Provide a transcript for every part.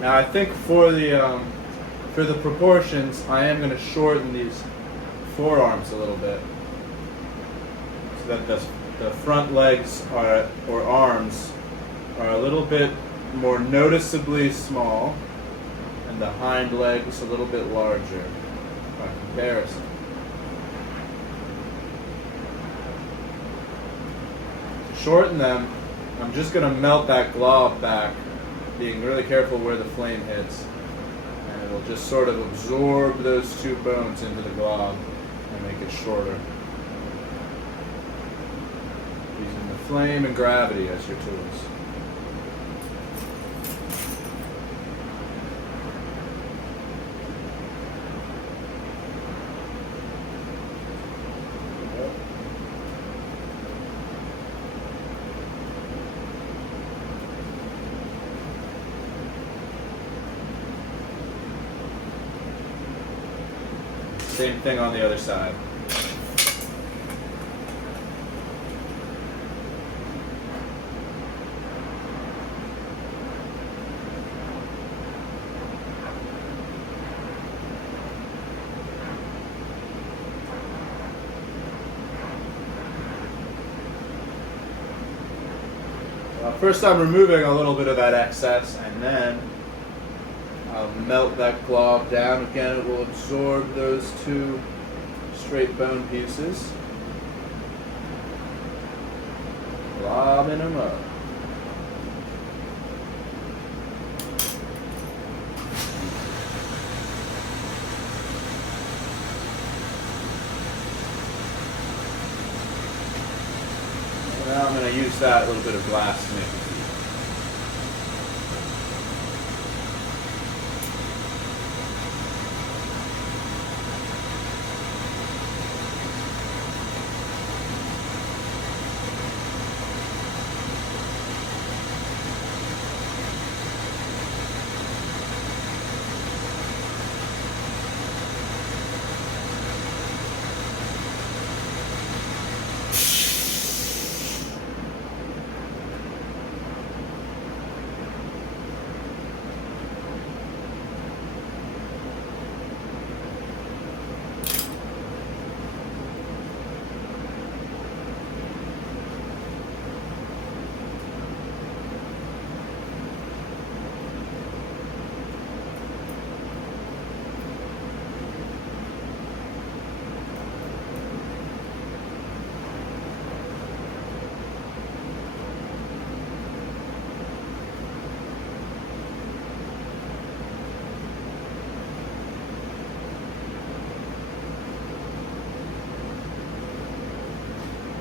Now I think for the proportions, I am going to shorten these forearms a little bit, so that the front legs or arms are a little bit more noticeably small, and the hind legs a little bit larger by comparison. To shorten them, I'm just going to melt that glob back, being really careful where the flame hits, and it'll just sort of absorb those two bones into the glob and make it shorter. Using the flame and gravity as your tools. Same thing on the other side. First I'm removing a little bit of that excess, and then I'll melt that glob down. Again, it will absorb those two straight bone pieces. Globbing them up. Now I'm going to use that little bit of glass to make it.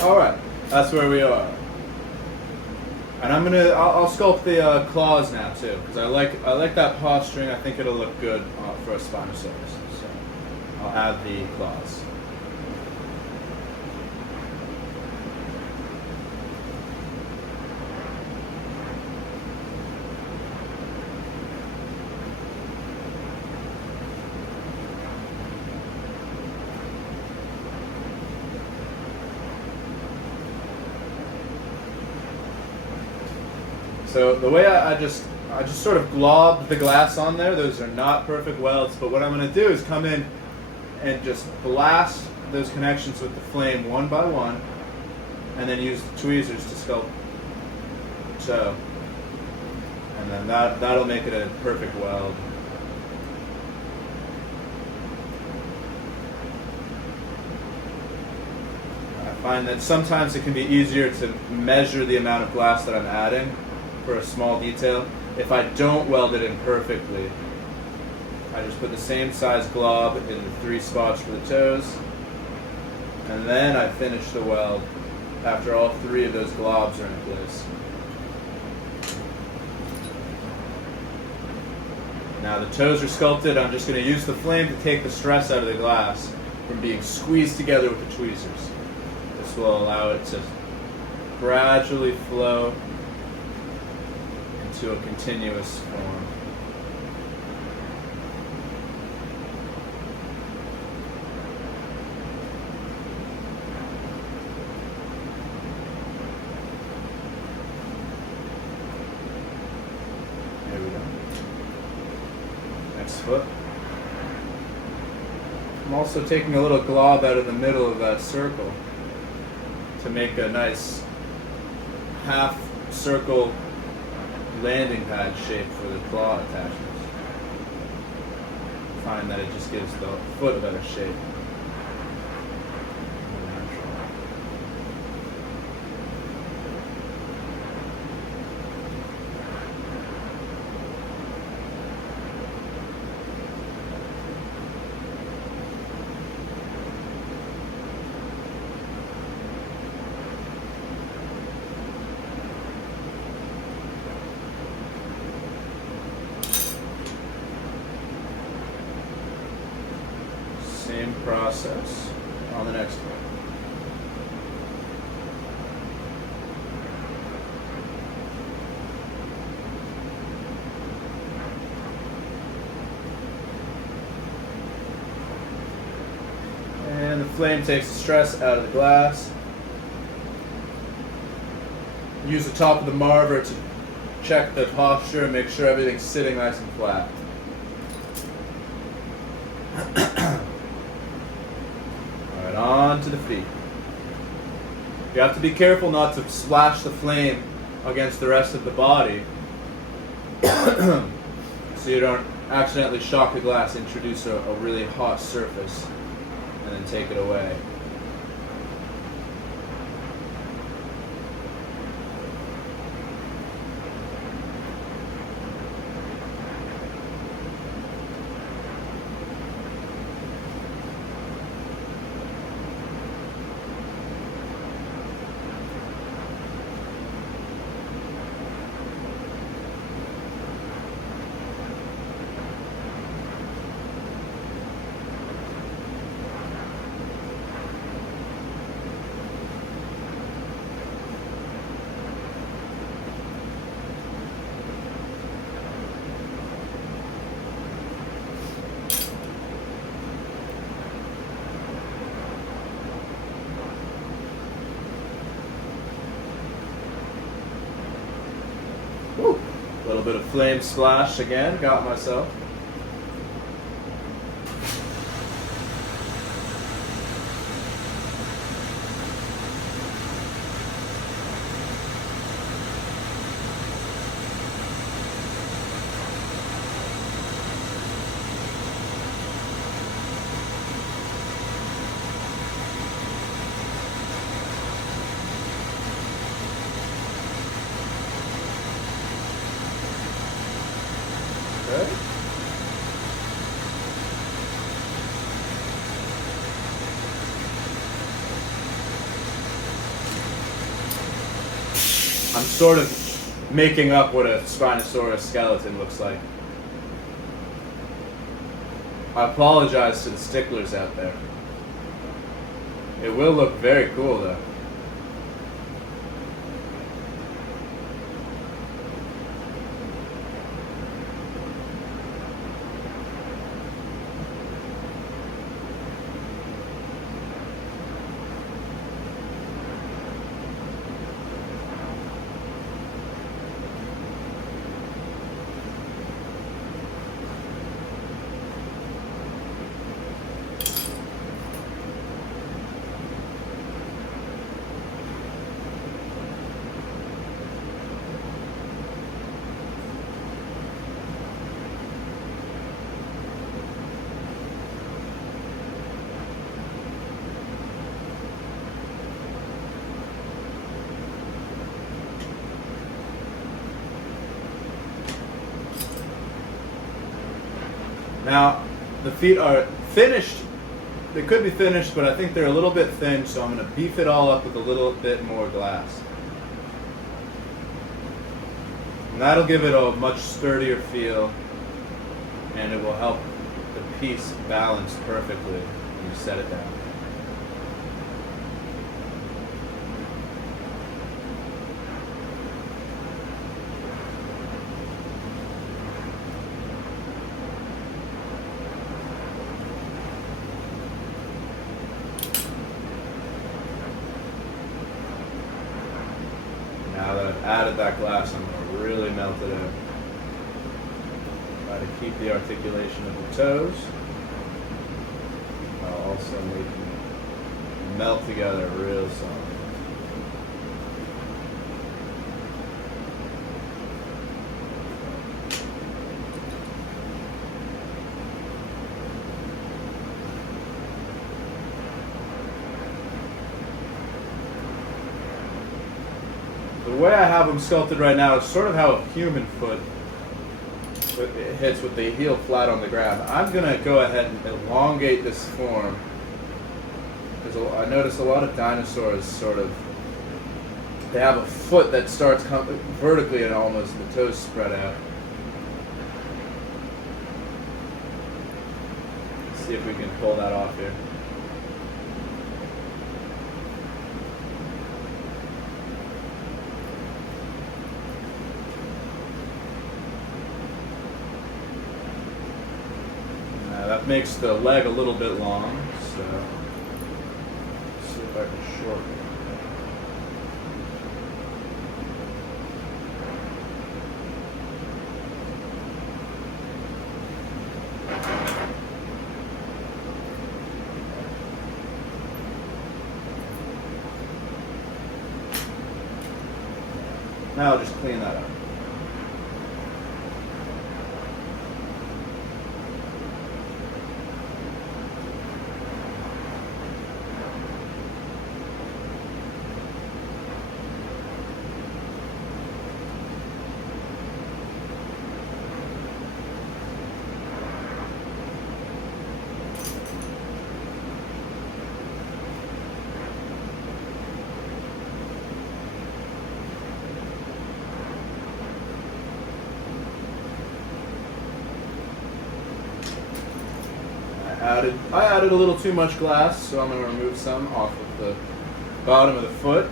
Alright, that's where we are. And I'll sculpt the claws now too, because I like that posturing. I think it'll look good for a Spinosaurus. So I'll add the claws. So the way I just sort of globbed the glass on there. Those are not perfect welds, but what I'm going to do is come in and just blast those connections with the flame one by one, and then use the tweezers to sculpt toe. And then that'll make it a perfect weld. I find that sometimes it can be easier to measure the amount of glass that I'm adding for a small detail. If I don't weld it in perfectly, I just put the same size glob in the 3 spots for the toes, and then I finish the weld after all 3 of those globs are in place. Now the toes are sculpted. I'm just going to use the flame to take the stress out of the glass from being squeezed together with the tweezers. This will allow it to gradually flow into a continuous form. There we go. next foot. I'm also taking a little glob out of the middle of that circle to make a nice half circle landing pad shape for the claw attachments. Find that it just gives the foot a better shape. Same process on the next one. And the flame takes the stress out of the glass. Use the top of the marver to check the posture and make sure everything's sitting nice and flat. Alright, on to the feet. You have to be careful not to splash the flame against the rest of the body so you don't accidentally shock the glass, introduce a really hot surface, and then take it away. Woo. A little bit of flame splash again, got myself. Okay. I'm sort of making up what a Spinosaurus skeleton looks like. I apologize to the sticklers out there. It will look very cool though. Now, the feet are finished. They could be finished, but I think they're a little bit thin, so I'm going to beef it all up with a little bit more glass. And that'll give it a much sturdier feel, and it will help the piece balance perfectly when you set it down. Now that I've added that glass, I'm going to really melt it out. Try to keep the articulation of the toes while also making it melt together real solid. The way I have them sculpted right now is sort of how a human foot hits with the heel flat on the ground. I'm going to go ahead and elongate this form, because I notice a lot of dinosaurs they have a foot that starts vertically and almost the toes spread out. Let's see if we can pull that off here. That makes the leg a little bit long, so let's see if I can shorten it. Now I'll just clean that up. I added a little too much glass, so I'm going to remove some off of the bottom of the foot.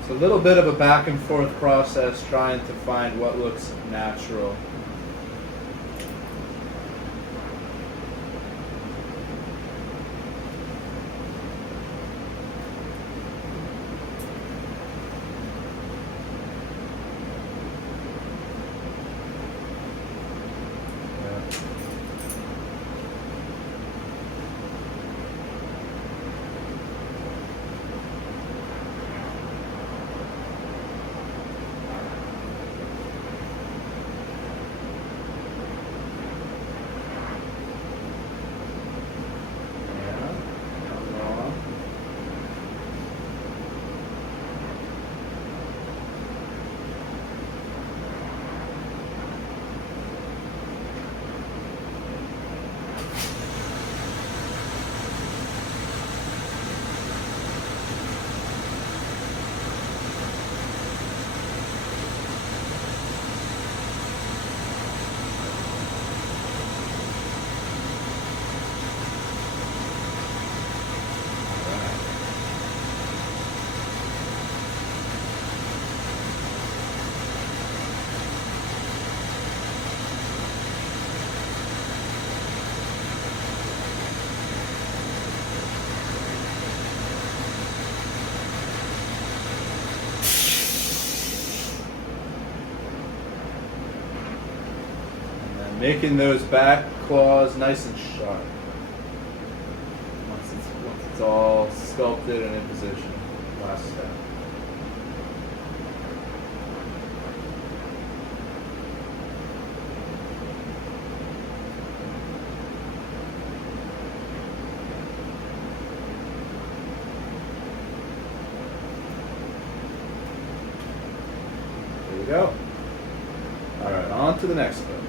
It's a little bit of a back and forth process trying to find what looks natural. Making those back claws nice and sharp. Once it's all sculpted and in position. Last step. There we go. Alright, on to the next one.